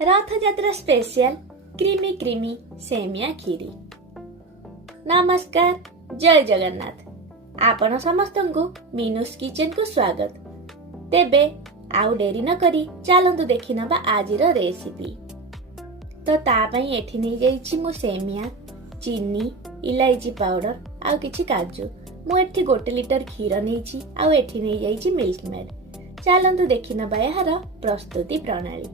Rathyatra special creamy creamy semiya khiri. नमस्कार, जय जगन्नाथ। आपण समस्त को मीनूस किचन को स्वागत। तेबे आउ डेरी न करी चलतु देखि नबा आजिर रेसिपी। तो ता पई एठी नै जाईछि मु सेमिया, चीनी, इलायची पाउडर आउ किछि काजू। मु एठी 1 लिटर क्षीर नैछि आउ एठी नै जाईछि मिल्क मेड। चलतु देखि नबा यार प्रस्तुति प्रणाली।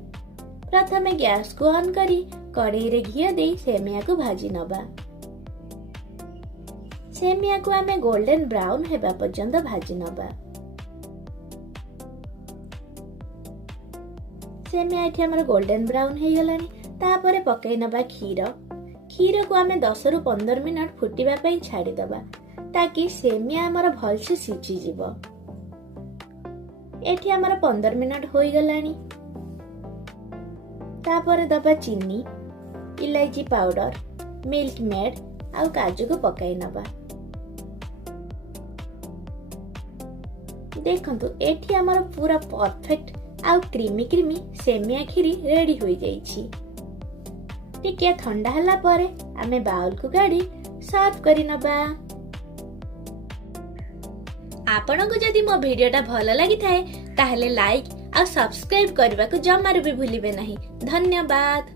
प्रथमे गैस को ऑन करी कड़ाई रे घी दे सेमिया को भाजी नबा। सेमिया को आमे गोल्डन ब्राउन हेबा पर्यंत भाजी नबा। सेमिया एठी हमर गोल्डन ब्राउन हे गलानी। तापरे पकाई नबा क्षीर। क्षीर को आमे 10 रु 15 मिनट फुटिबा पई छाडी दबा ताकि सेमिया हमर भलसे सिझी जिवो। एठी हमर 15 मिनट होई गलानी। तापरे दबा चीनी, इलायची पाउडर, मिल्क मेड आउ काजू को पकाई नबा। देखंतु एठी हमर पूरा परफेक्ट आउ creamy creamy semiya Kheri ready होई जाईछि। टिके ठंडा हला परे आमे बाउल को गाड़ी सर्व करि नबा। आपनको जदि मो वीडियोटा भल लागि थाए ताहले लाइक आ सब्सक्राइब करबा को जमारू भी भूलिबे नहीं। धन्यवाद।